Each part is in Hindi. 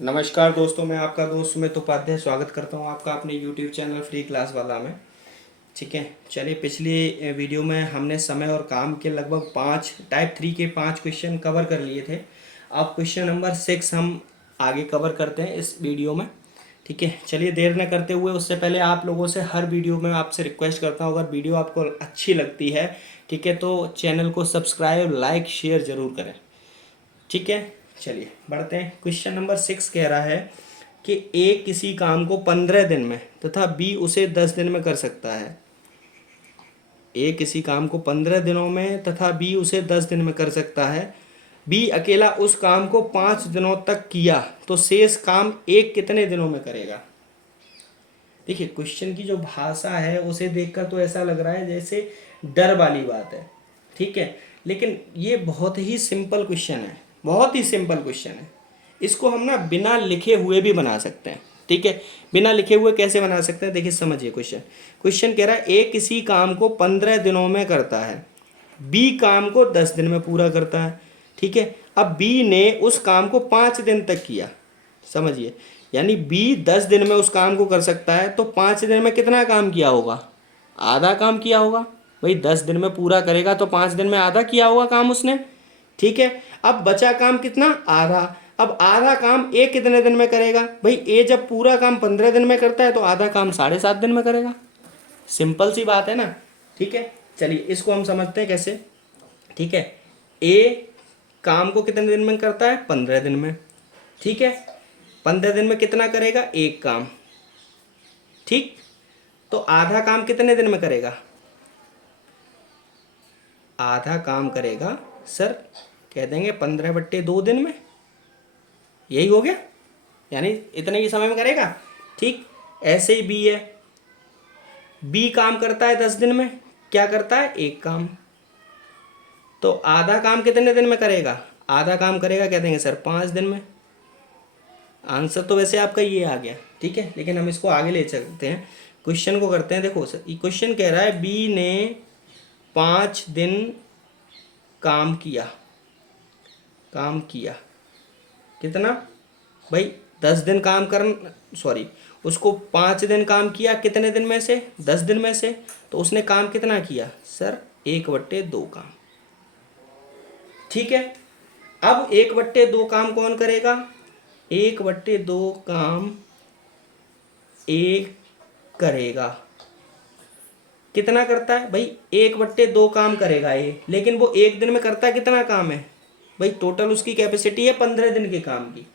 नमस्कार दोस्तों, मैं आपका दोस्त सुमित उपाध्याय स्वागत करता हूं आपका अपने यूट्यूब चैनल फ्री क्लास वाला में। ठीक है, चलिए पिछली वीडियो में हमने समय और काम के लगभग 5 टाइप 3 के 5 क्वेश्चन कवर कर लिए थे। अब क्वेश्चन नंबर 6 हम आगे कवर करते हैं इस वीडियो में। ठीक है, चलिए देर न करते हुए उससे पहले आप लोगों से हर वीडियो में आपसे रिक्वेस्ट करता हूँ, अगर वीडियो आपको अच्छी लगती है ठीक है तो चैनल को सब्सक्राइब लाइक शेयर ज़रूर करें। ठीक है, चलिए बढ़ते हैं। क्वेश्चन नंबर 6 कह रहा है कि ए किसी काम को 15 दिन में तथा बी उसे 10 दिन में कर सकता है। ए किसी काम को 15 दिनों में तथा बी उसे 10 दिन में कर सकता है। बी अकेला उस काम को 5 दिनों तक किया तो शेष काम ए कितने दिनों में करेगा। देखिए, क्वेश्चन की जो भाषा है उसे देखकर तो ऐसा लग रहा है जैसे डर वाली बात है। ठीक है, लेकिन ये बहुत ही सिंपल क्वेश्चन है, बहुत ही सिंपल क्वेश्चन है। इसको हम ना बिना लिखे हुए भी बना सकते हैं। ठीक है, बिना लिखे हुए कैसे बना सकते हैं, देखिए समझिए। क्वेश्चन क्वेश्चन कह रहा है ए किसी काम को 15 दिनों में करता है, बी काम को 10 दिन में पूरा करता है। ठीक है, अब बी ने उस काम को 5 दिन तक किया। समझिए, यानी बी 10 दिन में उस काम को कर सकता है तो 5 दिन में कितना काम किया होगा, आधा काम किया होगा। भाई 10 दिन में पूरा करेगा तो 5 दिन में आधा किया होगा काम उसने। ठीक है, अब बचा काम कितना, आधा। अब आधा काम ए कितने दिन में करेगा, भाई ए जब पूरा काम 15 दिन में करता है तो आधा काम 7.5 दिन में करेगा। सिंपल सी बात है ना। ठीक है, चलिए इसको हम समझते हैं कैसे। ठीक है, ए काम को कितने दिन में करता है, 15 दिन में। ठीक है, 15 दिन में कितना करेगा, एक काम। ठीक, तो आधा काम कितने दिन में करेगा, आधा काम करेगा सर, कह देंगे 15/2 दिन में। यही हो गया, यानी इतने ही समय में करेगा। ठीक, ऐसे ही बी है, बी काम करता है 10 दिन में, क्या करता है, एक काम। तो आधा काम कितने दिन में करेगा, आधा काम करेगा कह देंगे सर 5 दिन में। आंसर तो वैसे आपका ये आ गया। ठीक है, लेकिन हम इसको आगे ले चलते हैं, क्वेश्चन को करते हैं। देखो सर, ये क्वेश्चन कह रहा है बी ने 5 दिन काम किया, काम किया कितना, भाई 10 दिन काम कर, सॉरी, उसको 5 दिन काम किया, कितने दिन में से, 10 दिन में से। तो उसने काम कितना किया सर, 1/2 काम। ठीक है, अब 1/2 काम कौन करेगा, 1/2 काम ए करेगा। कितना करता है भाई, 1/2 काम करेगा ये, लेकिन वो एक दिन में करता कितना काम है, भाई टोटल उसकी कैपेसिटी है 15 दिन के काम की।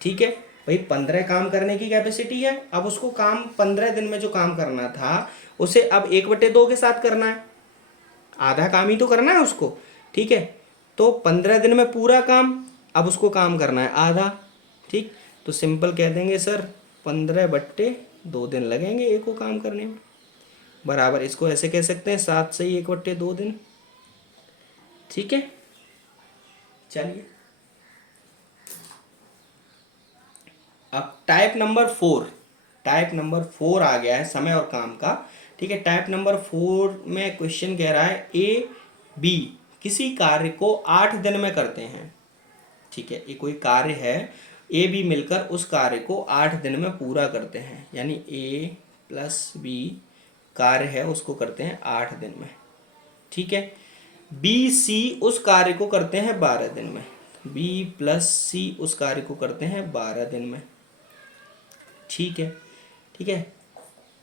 ठीक है, भाई 15 काम करने की कैपेसिटी है। अब उसको काम 15 दिन में जो काम करना था उसे अब 1/2 के साथ करना है, आधा काम ही तो करना है उसको। ठीक है, तो 15 दिन में पूरा काम, अब उसको काम करना है आधा। ठीक, तो सिंपल कह देंगे सर 15/2 दिन लगेंगे एक को काम करने में। बराबर इसको ऐसे कह सकते हैं 7 से ही 1/2 दिन। ठीक है, चलिए अब टाइप नंबर 4 आ गया है समय और काम का। ठीक है, टाइप नंबर 4 में क्वेश्चन कह रहा है ए बी किसी कार्य को 8 दिन में करते हैं। ठीक है, ये कोई कार्य है, ए बी मिलकर उस कार्य को 8 दिन में पूरा करते हैं, यानी ए प्लस बी कार्य है उसको करते हैं 8 दिन में। ठीक है, बी सी उस कार्य को करते हैं 12 दिन में, बी प्लस सी उस कार्य को करते हैं 12 दिन में। ठीक है, ठीक है,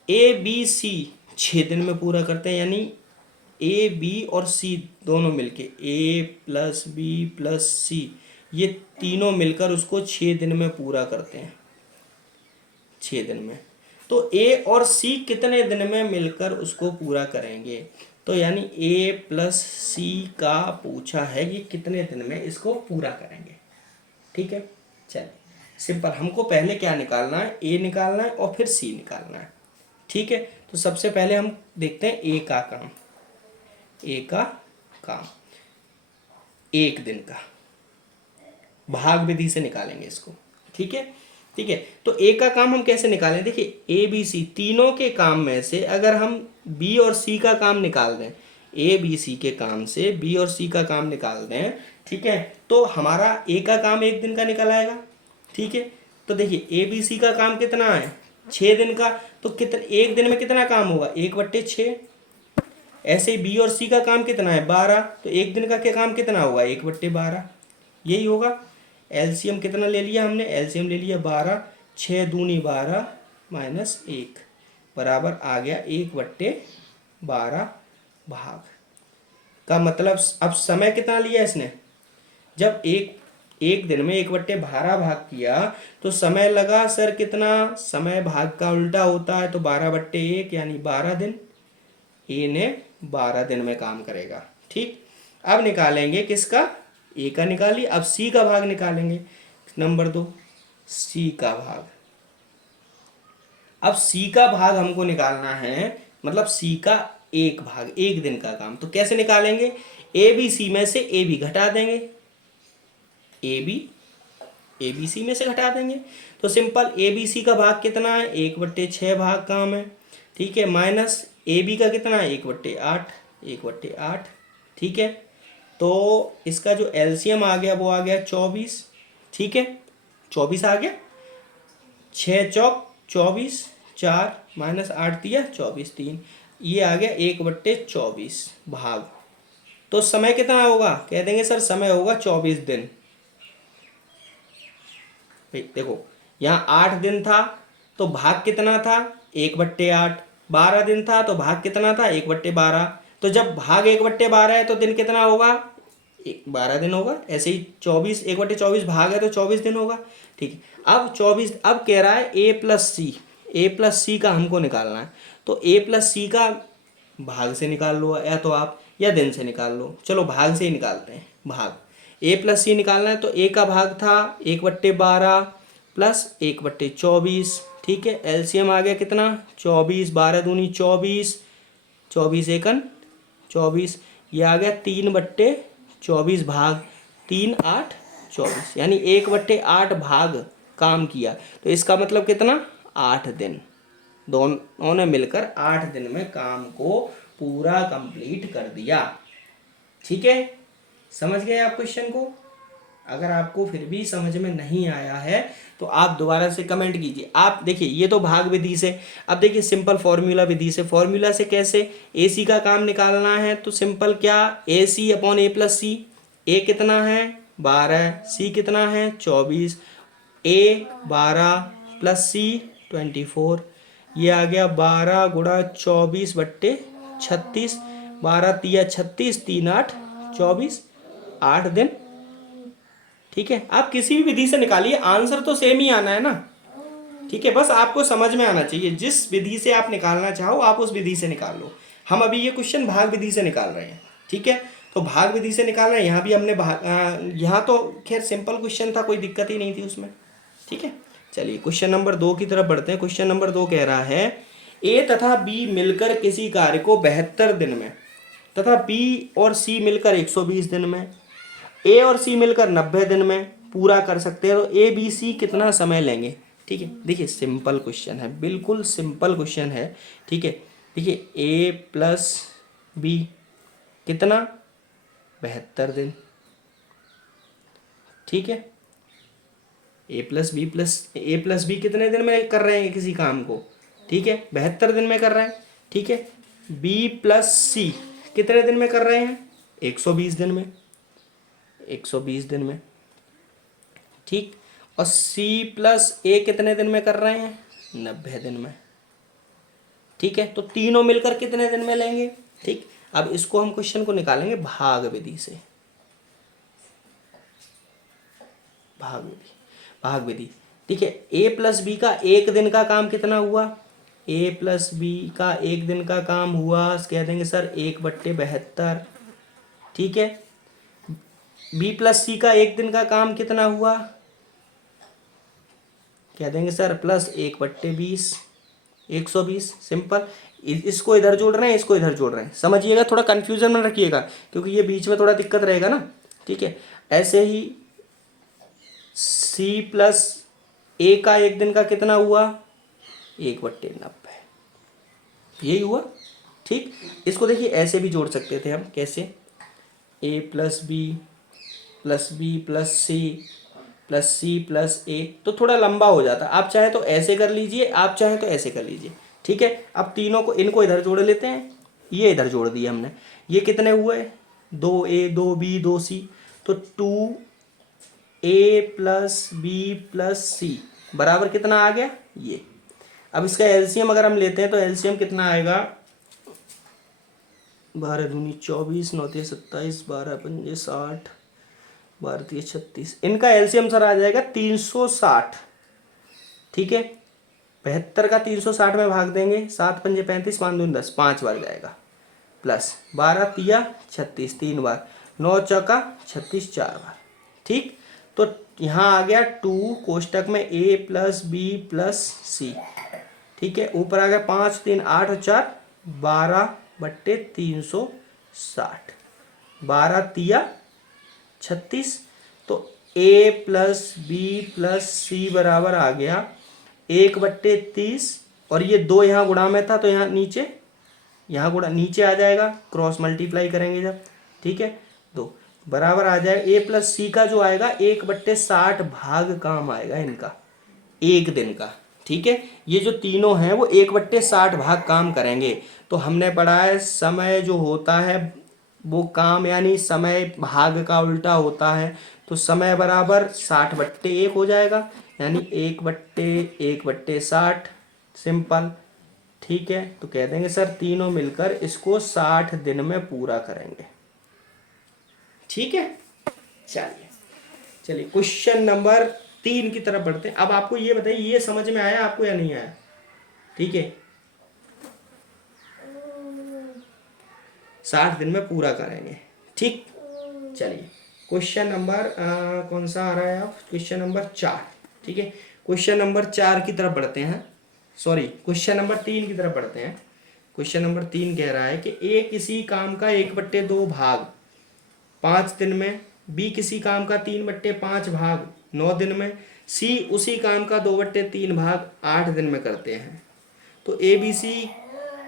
ए बी सी 6 दिन में पूरा करते हैं, यानी ए बी और सी दोनों मिलके, ए प्लस बी प्लस सी, ये तीनों मिलकर उसको 6 दिन में पूरा करते हैं, 6 दिन में। तो ए और सी कितने दिन में मिलकर उसको पूरा करेंगे, तो यानी ए प्लस सी का पूछा है कि कितने दिन में इसको पूरा करेंगे। ठीक है, चलिए सिंपल, हमको पहले क्या निकालना है, ए निकालना है और फिर सी निकालना है। ठीक है, तो सबसे पहले हम देखते हैं ए का काम, ए का काम एक दिन का, भाग विधि से निकालेंगे इसको। ठीक है, ठीक है, तो ए का काम हम कैसे निकालें, देखिए ए बी सी तीनों के काम में से अगर हम बी और सी का काम निकाल दें, ए बी सी के काम से बी और सी का काम निकाल दें, ठीक है, तो हमारा ए का काम एक दिन का निकल आएगा। ठीक है, तो देखिए ए बी सी का काम कितना है 6 दिन का, तो कितना एक दिन में कितना काम होगा 1/6। ऐसे ही बी और सी का काम कितना है 12, तो एक दिन का क्या काम कितना होगा 1/12, यही होगा। एलसीएम कितना ले लिया हमने, एलसीएम ले लिया 12, 6×2 = 12 -1 बराबर आ गया 1/12 भाग। का मतलब अब समय कितना लिया इसने, जब एक एक दिन में 1/12 भाग किया तो समय लगा सर कितना, समय भाग का उल्टा होता है तो 12/1 यानी 12 दिन। ए ने 12 दिन में काम करेगा। ठीक, अब निकालेंगे किसका, ए का निकालिए। अब सी का भाग निकालेंगे, नंबर 2 सी का भाग। अब सी का भाग हमको निकालना है, मतलब सी का एक भाग, एक दिन का काम। तो कैसे निकालेंगे, ए बी सी में से ए बी घटा देंगे, ए बी सी में से घटा देंगे तो सिंपल ए बी सी का भाग कितना है 1/6 भाग काम है। ठीक है, माइनस ए बी का कितना है 1/8, 1/8। ठीक है, तो इसका जो एलसीएम आ गया वो आ गया 24। ठीक है, 24 आ गया, 6 चौक 24, 4 -8 दिया 24, 3, ये आ गया 1/24 भाग। तो समय कितना होगा, कह देंगे सर समय होगा 24 दिन। देखो यहाँ 8 दिन था तो भाग कितना था 1/8, 12 दिन था तो भाग कितना था 1/12। तो जब भाग 1/12 है तो दिन कितना होगा 12 दिन होगा। ऐसे ही 24 1/24 भाग है तो 24 दिन होगा। ठीक है, अब 24, अब कह रहा है ए प्लस सी का हमको निकालना है। तो ए प्लस सी का भाग से निकाल लो या तो आप, या दिन से निकाल लो। चलो भाग से ही निकालते हैं, भाग ए प्लस सी निकालना है तो ए का भाग था 1/12 प्लस 1/24। ठीक है, एलसीएम आ गया कितना 24, 12×2 24, 24 एकन 24, ये आ गया 3/24 भाग, 3 8 24 यानी 1/8 भाग काम किया। तो इसका मतलब कितना 8 दिन, दोनों ने मिलकर 8 दिन में काम को पूरा कंप्लीट कर दिया। ठीक है, समझ गए आप क्वेश्चन को। अगर आपको फिर भी समझ में नहीं आया है तो आप दोबारा से कमेंट कीजिए। आप देखिए ये तो भाग विधि से, अब देखिए सिंपल फॉर्मूला विधि से। फॉर्मूला से कैसे, ए सी का काम निकालना है तो सिंपल क्या, ए सी अपॉन ए प्लस सी। ए कितना है 12, सी कितना है 24, ए 12 प्लस सी 24, ये आ गया 12 × 24/36, 12 तिया 36, 3 8 24, 8 दिन। ठीक है, आप किसी भी विधि से निकालिए, आंसर तो सेम ही आना है ना। ठीक है, बस आपको समझ में आना चाहिए, जिस विधि से आप निकालना चाहो आप उस विधि से निकाल लो। हम अभी ये क्वेश्चन भाग विधि से निकाल रहे हैं। ठीक है, तो भाग विधि से निकाल रहे हैं। यहाँ भी हमने यहाँ तो खैर सिंपल क्वेश्चन था, कोई दिक्कत ही नहीं थी उसमें। ठीक है, चलिए क्वेश्चन नंबर 2 की तरफ बढ़ते हैं। क्वेश्चन नंबर 2 कह रहा है ए तथा बी मिलकर किसी कार्य को 72 दिन में तथा बी और सी मिलकर 120 दिन में, ए और सी मिलकर 90 दिन में पूरा कर सकते हैं, तो ए बी सी कितना समय लेंगे। ठीक है, देखिए सिंपल क्वेश्चन है, बिल्कुल सिंपल क्वेश्चन है। ठीक है, देखिए ए प्लस बी कितना 72 दिन। ठीक है, ए प्लस बी कितने दिन में कर रहे हैं किसी काम को, ठीक है 72 दिन में कर रहे हैं। ठीक है, बी प्लस सी कितने दिन में कर रहे हैं 120 दिन में, 120 दिन में। ठीक, और सी प्लस ए कितने दिन में कर रहे हैं 90 दिन में। ठीक है, तो तीनों मिलकर कितने दिन में लेंगे। ठीक, अब इसको हम क्वेश्चन को निकालेंगे भाग विधि से। भाग विधि देखिए, ए प्लस बी का एक दिन का काम कितना हुआ, ए प्लस बी का एक दिन का काम हुआ, कह देंगे सर 1/72। ठीक है, बी प्लस सी का एक दिन का काम कितना हुआ, कह देंगे सर प्लस 1/20, 120। सिंपल, इसको इधर जोड़ रहे हैं, इसको इधर जोड़ रहे हैं, समझिएगा, थोड़ा कंफ्यूजन में रखिएगा क्योंकि ये बीच में थोड़ा दिक्कत रहेगा ना। ठीक है, ऐसे ही सी प्लस ए का एक दिन का कितना हुआ 1/90, यही हुआ। ठीक, इसको देखिए ऐसे भी जोड़ सकते थे हम, कैसे, A plus B plus C plus C plus A, तो थोड़ा लंबा हो जाता है। आप चाहे तो ऐसे कर लीजिए, आप चाहे तो ऐसे कर लीजिए, ठीक है। अब तीनों को, इनको इधर जोड़ लेते हैं, ये इधर जोड़ दिए हमने। ये कितने हुए, 2a 2b 2c, तो 2a प्लस बी प्लस सी बराबर कितना आ गया ये। अब इसका एलसीएम अगर हम लेते हैं तो एलसीएम कितना आएगा, 12 दूनी 24, 9 तिया 27, 12 पंजे 60, 12 तिया 36, इनका एलसीएम सर आ जाएगा 360, ठीक है। 72 का 360 में भाग देंगे, 7 पंजे 35, 5 दूनी 10, 5 बार जाएगा, प्लस 12 तिया 36 3 बार, 9 चौका 36 4 बार, ठीक। तो यहाँ आ गया 2 कोष्टक में a प्लस बी प्लस सी, ठीक है। ऊपर आ गया 5 3 8 और 4 12 बट्टे 360, 12 तिया 36, तो a प्लस बी प्लस सी बराबर आ गया 1/30, और ये 2 यहाँ गुणा में था तो यहाँ नीचे, यहाँ गुणा नीचे आ जाएगा, क्रॉस मल्टीप्लाई करेंगे जब, ठीक है। 2 बराबर आ जाएगा a प्लस सी का जो आएगा 1/60 भाग काम आएगा इनका, एक दिन का, ठीक है। ये जो तीनों हैं वो 1/60 भाग काम करेंगे। तो हमने पढ़ा है समय जो होता है वो काम यानी समय भाग का उल्टा होता है, तो समय बराबर 60/1 हो जाएगा, यानी 1/60, सिंपल, ठीक है। तो कह देंगे सर तीनों मिलकर इसको 60 दिन में पूरा करेंगे, ठीक है। चलिए क्वेश्चन नंबर 3 की तरफ बढ़ते हैं। अब आपको ये बताइए, ये समझ में आया आपको या नहीं आया, ठीक है। 60 दिन में पूरा करेंगे, ठीक। चलिए क्वेश्चन नंबर कौन सा आ रहा है, आप क्वेश्चन नंबर 4, ठीक है। क्वेश्चन नंबर 4 की तरफ बढ़ते हैं, सॉरी क्वेश्चन नंबर 3 की तरफ बढ़ते हैं। क्वेश्चन नंबर 3 कह रहा है कि ए किसी काम का 1/2 भाग 5 दिन में, बी किसी काम का 3/5 भाग 9 दिन में, सी उसी काम का 2/3 भाग 8 दिन में करते हैं। तो ए बी सी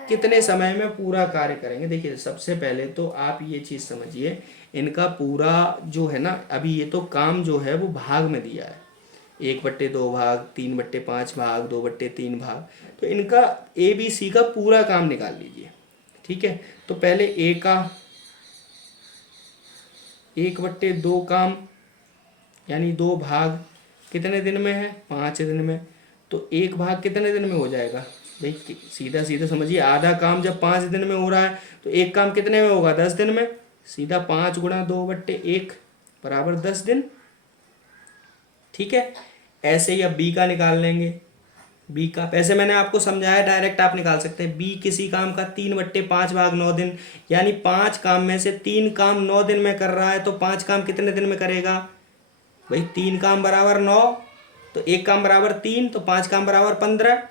कितने समय में पूरा कार्य करेंगे। देखिए सबसे पहले तो आप ये चीज़ समझिए, इनका पूरा जो है ना, अभी ये तो काम जो है वो भाग में दिया है, 1/2 भाग, 3/5 भाग, 2/3 भाग, तो इनका ए बी सी का पूरा काम निकाल लीजिए, ठीक है। तो पहले ए का 1/2 काम यानी 2 भाग कितने दिन में है, 5 दिन में, तो 1 भाग कितने दिन में हो जाएगा। भाई सीधा सीधा समझिए, आधा काम जब 5 दिन में हो रहा है तो एक काम कितने में होगा, 10 दिन में, सीधा 5 गुणा 2/1 बराबर 10 दिन, ठीक है। ऐसे ही अब बी का निकाल लेंगे, बी का वैसे मैंने आपको समझाया, डायरेक्ट आप निकाल सकते हैं। बी किसी काम का 3/5 भाग 9 दिन, यानी 5 काम में से 3 काम 9 दिन में कर रहा है, तो 5 काम कितने दिन में करेगा भाई, 3 काम बराबर 9, तो 1 काम बराबर 3, तो 5 काम बराबर 15,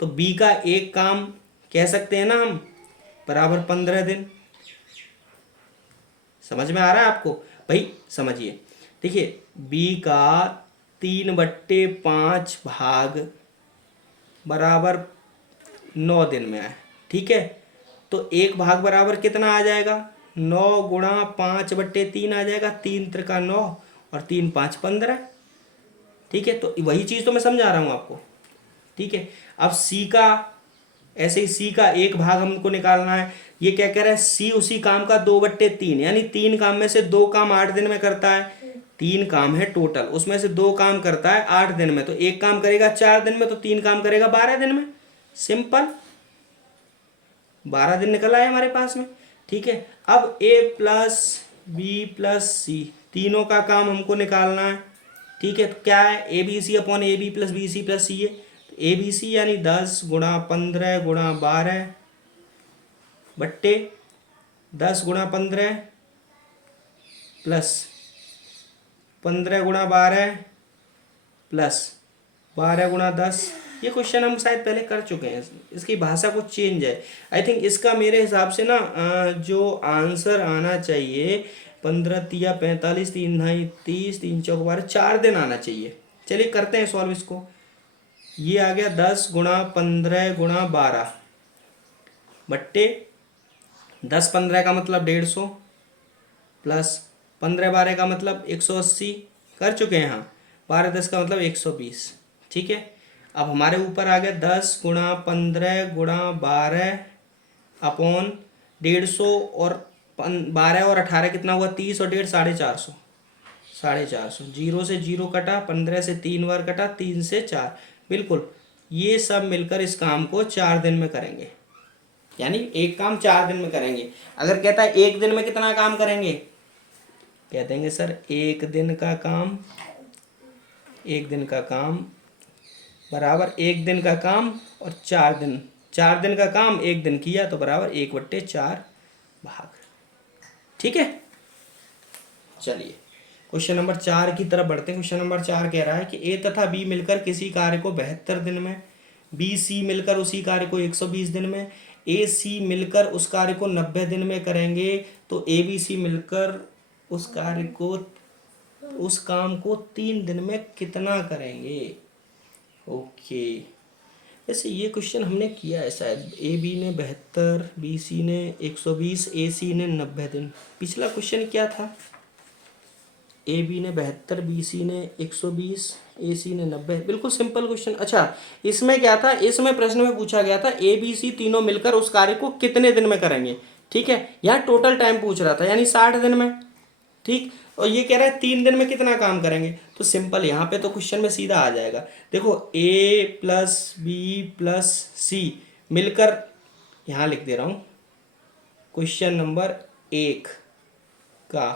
तो बी का 1 काम कह सकते हैं ना हम बराबर 15 दिन। समझ में आ रहा है आपको भाई, समझिए। देखिए बी का 3/5 भाग बराबर 9 दिन में है, ठीक है। तो 1 भाग बराबर कितना आ जाएगा, 9 गुणा 5/3 आ जाएगा, 3 त्रिका 9 और 3 5 15, ठीक है। तो वही चीज़ तो मैं समझा रहा हूँ आपको, ठीक है। अब सी का ऐसे ही, सी का 1 भाग हमको निकालना है। ये क्या कह रहा है, सी उसी काम का 2/3, यानी 3 काम में से 2 काम 8 दिन में करता है, 3 काम है टोटल, उसमें से 2 काम करता है 8 दिन में, तो 1 काम करेगा 4 दिन में, तो 3 काम करेगा 12 दिन में, सिंपल 12 दिन निकल आए हमारे पास में, ठीक है। अब ए प्लस बी प्लस सी तीनों का काम हमको निकालना है, ठीक है। तो क्या है, A B C upon A B plus B C plus C है, ए बी सी यानी 10 गुणा 15 गुणा 12 बट्टे 10 गुणा 15 प्लस 15 गुणा 12 प्लस 12 गुणा 10। ये क्वेश्चन हम शायद पहले कर चुके हैं, इसकी भाषा कुछ चेंज है। आई थिंक इसका मेरे हिसाब से ना जो आंसर आना चाहिए 15 तिया 45, 3 ढाई 30, 3 चौक 12, 4 दिन आना चाहिए। चलिए करते हैं सॉल्व इसको। ये आ गया 10 गुणा 15 गुणा 12 बट्टे 10 15 का मतलब 150 प्लस 15 12 का मतलब 180 कर चुके हैं हाँ, 12 10 का मतलब 120। ठीक है, अब हमारे ऊपर आ गया 10 गुणा 15 गुणा 12 अपॉन 150 और 12 और 18 कितना हुआ 30 और 1.5 450, 450। जीरो से जीरो कटा, 15 से 3 बार कटा, 3 से 4। बिल्कुल, ये सब मिलकर इस काम को 4 दिन में करेंगे, यानी एक काम 4 दिन में करेंगे। अगर कहता है एक दिन में कितना काम करेंगे, कह देंगे सर एक दिन का काम, एक दिन का काम बराबर एक दिन का काम और 4 दिन, 4 दिन का काम एक दिन किया तो बराबर 1/4 भाग। ठीक है, चलिए क्वेश्चन नंबर 4 की तरफ बढ़ते हैं। क्वेश्चन नंबर 4 कह रहा है कि ए तथा बी मिलकर किसी कार्य को 72 दिन में, बी सी मिलकर उसी कार्य को 120 दिन में, ए सी मिलकर उस कार्य को 90 दिन में करेंगे, तो ए बी सी मिलकर उस कार्य को, उस काम को 3 दिन में कितना करेंगे। ओके, वैसे ये क्वेश्चन हमने किया है शायद, ए बी ने 72, बी सी ने 120, ए सी ने 90 दिन। पिछला क्वेश्चन क्या था, ए बी ने 72, बी सी ने 120, ए सी ने 90। बिल्कुल सिंपल क्वेश्चन। अच्छा, इसमें क्या था, इसमें प्रश्न में पूछा गया था ए बी सी तीनों मिलकर उस कार्य को कितने दिन में करेंगे। ठीक है, यहाँ टोटल टाइम पूछ रहा था, यानी 60 दिन में। ठीक, और ये कह रहा है 3 दिन में कितना काम करेंगे, तो सिंपल यहाँ पे तो क्वेश्चन में सीधा आ जाएगा। देखो ए प्लस बी प्लस सी मिलकर, यहाँ लिख दे रहा हूँ क्वेश्चन नंबर 1 का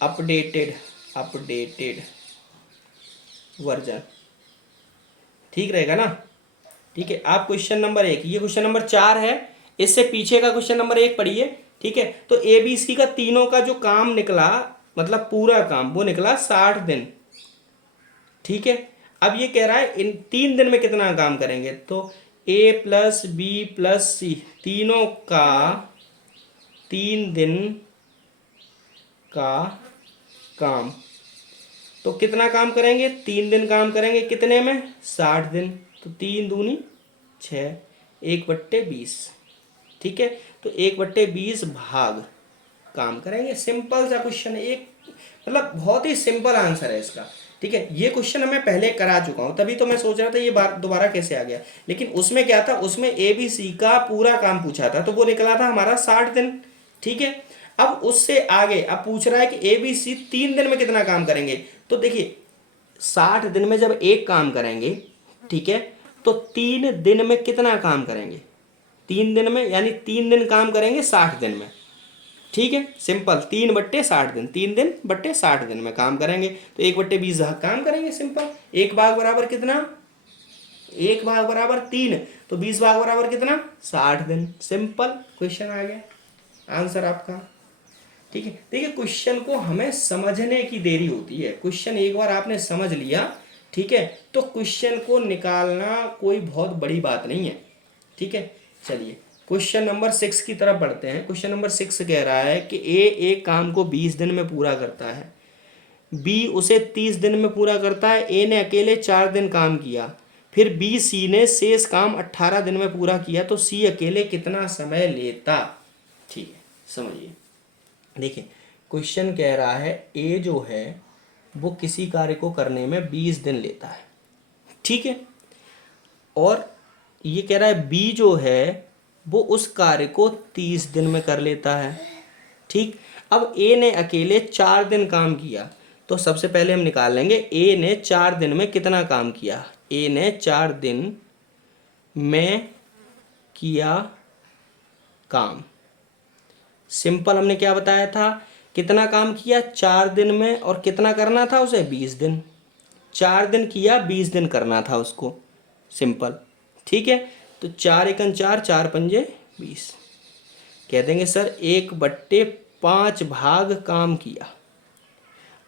अपडेटेड वर्जन। ठीक रहेगा ना। ठीक है, आप क्वेश्चन नंबर 1, ये क्वेश्चन नंबर 4 है, इससे पीछे का क्वेश्चन नंबर 1 पढ़िए। ठीक है, तो ए बी सी का तीनों का जो काम निकला, मतलब पूरा काम, वो निकला 60 दिन। ठीक है, अब ये कह रहा है इन 3 दिन में कितना काम करेंगे, तो ए प्लस बी प्लस सी तीनों का 3 दिन का काम, तो कितना काम करेंगे, 3 दिन काम करेंगे, कितने में 60 दिन, तो 3 दूनी 6, 1/20। ठीक है, तो 1/20 भाग काम करेंगे। सिंपल सा क्वेश्चन है, एक मतलब बहुत ही सिंपल आंसर है इसका। ठीक है, ये क्वेश्चन मैं पहले करा चुका हूँ, तभी तो मैं सोच रहा था ये बार दोबारा कैसे आ गया। लेकिन उसमें क्या था, उसमें ए बी सी का पूरा काम पूछा था, तो वो निकला था हमारा 60 दिन। ठीक है, अब उससे आगे अब पूछ रहा है कि ए बी सी 3 दिन में कितना काम करेंगे। तो देखिए 60 दिन में जब एक काम करेंगे, ठीक है, तो 3 दिन में कितना काम करेंगे, 3 दिन में, यानी 3 दिन काम करेंगे 60 दिन में। ठीक है, सिंपल 3/60 दिन, 3 दिन बट्टे 60 दिन में काम करेंगे, तो 1/20 काम करेंगे। सिंपल, 1 भाग बराबर कितना, 1 भाग बराबर 3, तो 20 भाग बराबर कितना 60 दिन। सिंपल क्वेश्चन आ गया, आंसर आपका। ठीक है, देखिए क्वेश्चन को हमें समझने की देरी होती है। क्वेश्चन एक बार आपने समझ लिया, ठीक है, तो क्वेश्चन को निकालना कोई बहुत बड़ी बात नहीं है। ठीक है, चलिए क्वेश्चन नंबर 6 की तरफ बढ़ते हैं। क्वेश्चन नंबर 6 कह रहा है कि ए एक काम को 20 दिन में पूरा करता है, बी उसे 30 दिन में पूरा करता है। ए ने अकेले 4 दिन काम किया, फिर बी सी ने शेष काम 18 दिन में पूरा किया, तो सी अकेले कितना समय लेता। ठीक है, समझिए, देखिए क्वेश्चन कह रहा है ए जो है वो किसी कार्य को करने में 20 दिन लेता है। ठीक है, और ये कह रहा है बी जो है वो उस कार्य को 30 दिन में कर लेता है। ठीक, अब ए ने अकेले 4 दिन काम किया, तो सबसे पहले हम निकाल लेंगे ए ने 4 दिन में कितना काम किया। ए ने 4 दिन में किया काम। सिंपल, हमने क्या बताया था, कितना काम किया 4 दिन में, और कितना करना था उसे 20 दिन। 4 दिन किया, 20 दिन करना था उसको। सिंपल, ठीक है, तो 4 एकन 4, 4 पंजे 20। कह देंगे सर 1/5 भाग काम किया।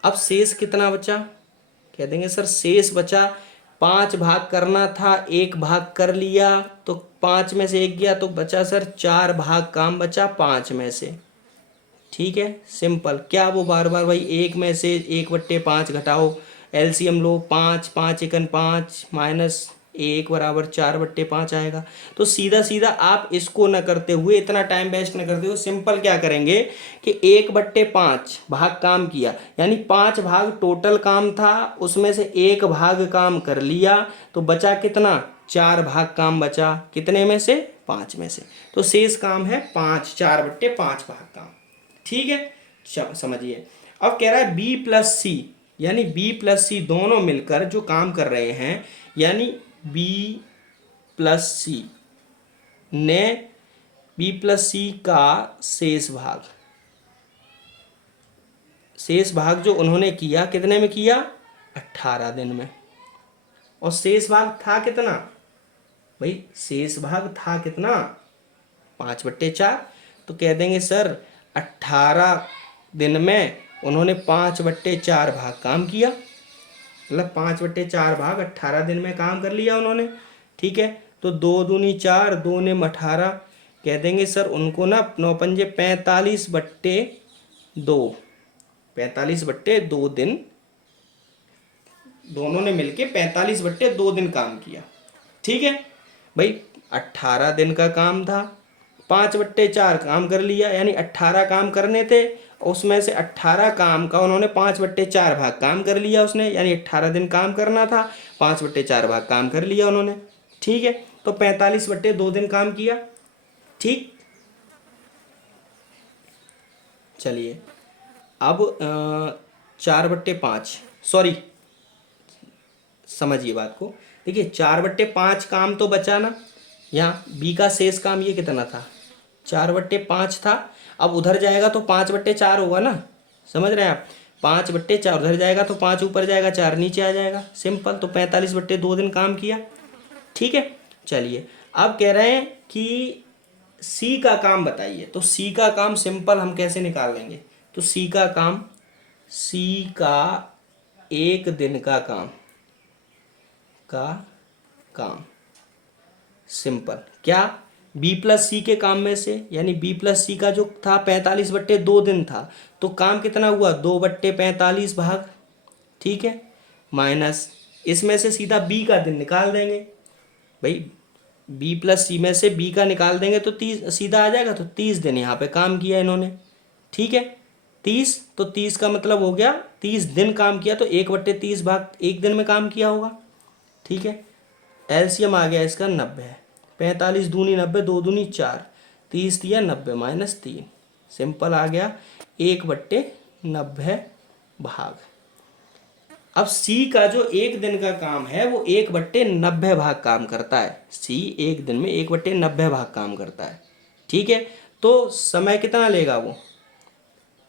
अब शेष कितना बचा, कह देंगे सर शेष बचा 5 भाग करना था, 1 भाग कर लिया, तो 5 में से 1 गया, तो बचा सर 4 भाग काम बचा 5 में से। ठीक है, सिंपल, क्या वो बार बार भाई 1 में से 1/5 घटाओ, एलसीएम लो, 5, 5 एकन 5 माइनस 1 बराबर 4/5 आएगा। तो सीधा सीधा आप इसको न करते हुए, इतना टाइम वेस्ट न करते हुए, सिंपल क्या करेंगे कि 1/5 भाग काम किया, यानी 5 भाग टोटल काम था, उसमें से 1 भाग काम कर लिया, तो बचा कितना, 4 भाग काम बचा, कितने में से, 5 में से। तो शेष काम है 5, 4/5 भाग काम। ठीक है, समझिए। अब कह रहा है बी प्लस सी, यानी बी प्लस सी दोनों मिलकर जो काम कर रहे हैं, यानी बी प्लस सी ने बी प्लस सी का शेष भाग जो उन्होंने किया, कितने में किया, 18 दिन में। और शेष भाग था कितना भाई, शेष भाग था कितना, 5/4। तो कह देंगे सर 18 दिन में उन्होंने 5/4 भाग काम किया, मतलब 5/4 भाग 18 दिन में काम कर लिया उन्होंने। ठीक है, तो 2 दूनी 4, 2 ने 18, कह देंगे सर उनको ना 9 पंजे 45/2, 45/2 दिन, दोनों ने मिलके 45/2 दिन काम किया। ठीक है भाई, 18 दिन का काम था, 5/4 काम कर लिया, यानी 18 काम करने थे, उसमें से 18 काम का उन्होंने 5/4 भाग काम कर लिया उसने, यानी 18 दिन काम करना था, 5/4 भाग काम कर लिया उन्होंने। ठीक है, तो 45/2 दिन काम किया। ठीक, चलिए अब 4/5, सॉरी समझिए बात को, देखिए 4/5 काम तो बचा ना, यहाँ बी का शेष काम ये कितना था, 4/5 था। अब उधर जाएगा तो 5/4 होगा ना, समझ रहे हैं आप, 5/4 उधर जाएगा तो 5 ऊपर जाएगा, 4 नीचे आ जाएगा, सिंपल। तो 45/2 दिन काम किया। ठीक है, चलिए अब कह रहे हैं कि सी का काम बताइए। तो सी का काम सिंपल हम कैसे निकाल लेंगे, तो सी का एक दिन का काम सिंपल क्या, बी प्लस सी के काम में से, यानी बी प्लस सी का जो था 45/2 दिन था, तो काम कितना हुआ, 2/45 भाग। ठीक है, माइनस इसमें से सीधा बी का दिन निकाल देंगे भाई, बी प्लस सी में से बी का निकाल देंगे तो 30 सीधा आ जाएगा, तो 30 दिन यहाँ पे काम किया इन्होंने। ठीक है, 30, तो 30 का मतलब हो गया 30 दिन काम किया, तो 1/30 भाग एक दिन में काम किया होगा। ठीक है, एलसीएम आ गया इसका 90, 45 दूनी 90, 2 दूनी 4, 30 दिया 90 माइनस 3, सिंपल आ गया 1/90 भाग। अब सी का जो एक दिन का काम है वो 1/90 भाग काम करता है, सी एक दिन में 1/90 भाग काम करता है। ठीक है, तो समय कितना लेगा वो,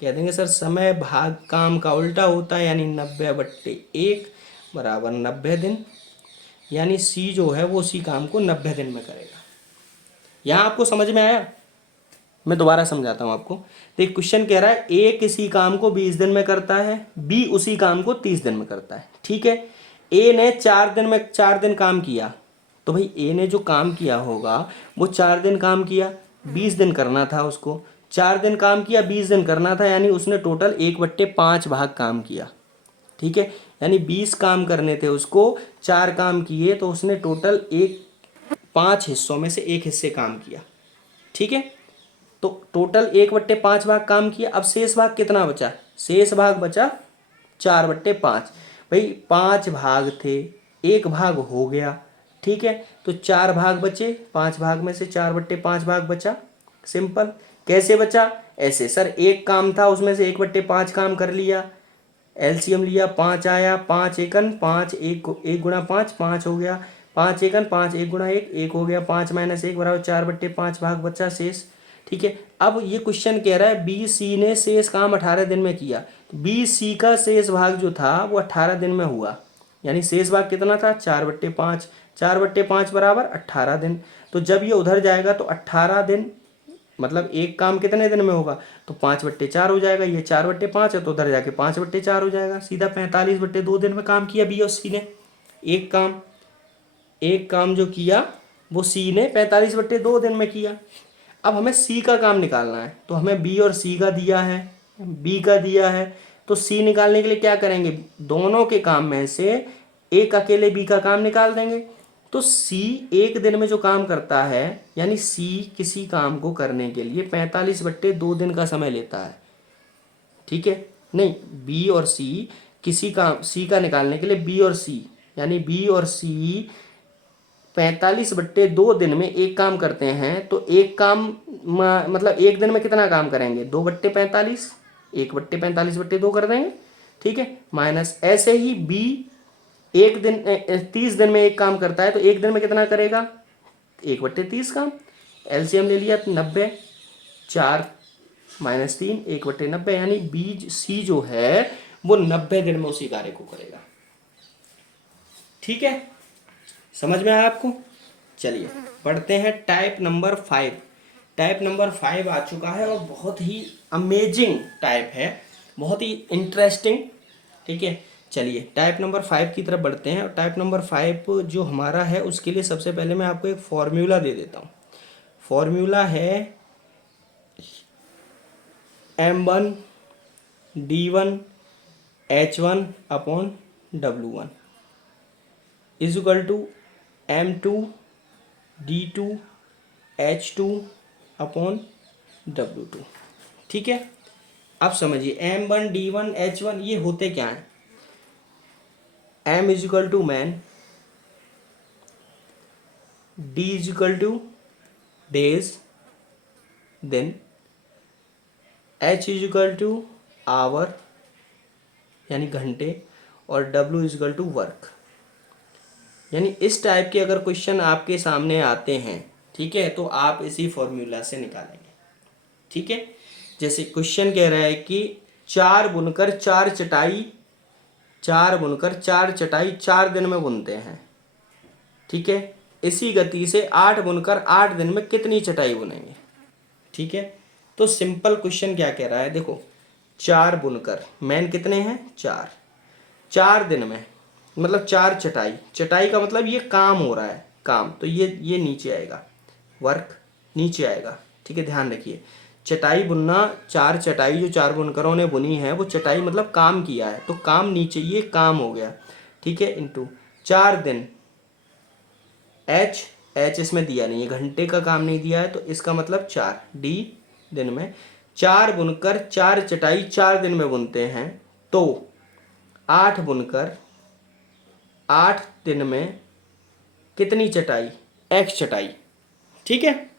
कह देंगे सर समय भाग काम का उल्टा होता है, यानी 90/1 बराबर 90 दिन, यानी सी जो है वो उसी काम को 90 दिन में करेगा। यहाँ आपको समझ में आया, मैं दोबारा समझाता हूँ आपको। देख क्वेश्चन कह रहा है ए किसी काम को 20 दिन में करता है, बी उसी काम को 30 दिन में करता है। ठीक है, ए ने 4 दिन काम किया, तो भाई ए ने जो काम किया होगा वो 4 दिन काम किया, 20 दिन करना था उसको, 4 दिन काम किया 20 दिन करना था, यानी उसने टोटल 1/5 भाग काम किया। ठीक है, यानी 20 काम करने थे उसको, 4 काम किए, तो उसने टोटल 5 हिस्सों में से 1 हिस्से काम किया। ठीक है, तो टोटल 1/5 भाग काम किया। अब शेष भाग कितना बचा, शेष भाग बचा 4/5। भाई 5 भाग थे, 1 भाग हो गया। ठीक है, तो 4 भाग बचे, 5 भाग में से 4/5 भाग बचा। सिंपल, कैसे बचा, ऐसे सर एक काम था उसमें से 1/5 काम कर लिया, एलसीएम लिया 5 आया, 5 एकन 5, 1 गुणा 5 5 हो गया, 5 एकन 5, 1 गुणा 1 1 हो गया, 5 माइनस 1 बराबर 4/5 भाग बचा शेष। ठीक है, अब ये क्वेश्चन कह रहा है बी सी ने शेष काम 18 दिन में किया, तो बी सी का शेष भाग जो था वो 18 दिन में हुआ, यानी शेष भाग कितना था 4/5, 4/5 बराबर 18 दिन। तो जब ये उधर जाएगा तो 18 दिन, मतलब एक काम कितने दिन में होगा, तो 5/4 हो जाएगा, ये 4/5 है तो उधर जाके 5/4 हो जाएगा, सीधा 45/2 दिन में काम किया बी और सी ने। एक काम जो किया वो सी ने 45/2 दिन में किया। अब हमें सी का काम निकालना है, तो हमें बी और सी का दिया है, बी का दिया है, तो सी निकालने के लिए क्या करेंगे, दोनों के काम में से एक अकेले बी का काम निकाल देंगे। तो सी एक दिन में जो काम करता है, यानी सी किसी काम को करने के लिए 45/2 दिन का समय लेता है, ठीक है। नहीं, बी और सी किसी काम, सी का निकालने के लिए बी और सी, यानी बी और सी 45/2 दिन में एक काम करते हैं, तो एक काम मतलब एक दिन में कितना काम करेंगे, 2/45, 1/45/2 कर देंगे, ठीक है। माइनस ऐसे ही बी एक दिन 30 दिन में एक काम करता है, तो एक दिन में कितना करेगा, 1/30 काम। एलसीएम ले लिया 90, 4 माइनस 3, 1/90, यानी बी सी जो है वो 90 दिन में उसी कार्य को करेगा, ठीक है। समझ में आया आपको? चलिए पढ़ते हैं टाइप नंबर 5। टाइप नंबर 5 आ चुका है और बहुत ही अमेजिंग टाइप है, बहुत ही इंटरेस्टिंग, ठीक है। चलिए टाइप नंबर 5 की तरफ बढ़ते हैं। और टाइप नंबर 5 जो हमारा है उसके लिए सबसे पहले मैं आपको एक फॉर्मूला दे देता हूँ। फॉर्मूला है M1D1H1/W1 is equal to M2D2H2/W2, ठीक है। अब समझिए M1D1H1 ये होते क्या हैं। M is equal to man, D is equal to days, दिन H is equal to hour यानी घंटे, और W is equal to work. यानी इस टाइप के अगर क्वेश्चन आपके सामने आते हैं, ठीक है, तो आप इसी फॉर्मूला से निकालेंगे, ठीक है। जैसे क्वेश्चन कह रहा है कि 4 बुनकर 4 चटाई 4 दिन में बुनते हैं, ठीक है। इसी गति से 8 बुनकर 8 दिन में कितनी चटाई बुनेंगे, ठीक है। तो सिंपल क्वेश्चन क्या कह रहा है, देखो 4 बुनकर, मैन कितने हैं 4, 4 दिन में मतलब 4 चटाई, चटाई का मतलब ये काम हो रहा है, काम, तो ये नीचे आएगा, वर्क नीचे आएगा, ठीक है। ध्यान रखिए चटाई बुनना, 4 चटाई जो 4 बुनकरों ने बुनी है वो चटाई मतलब काम किया है, तो काम नीचे, ये काम हो गया, ठीक है। इंटू 4 दिन, एच इसमें दिया नहीं है, घंटे का काम नहीं दिया है, तो इसका मतलब 4, डी दिन में 4 बुनकर 4 चटाई 4 दिन में बुनते हैं, तो 8 बुनकर 8 दिन में कितनी चटाई, एक्स चटाई, ठीक है।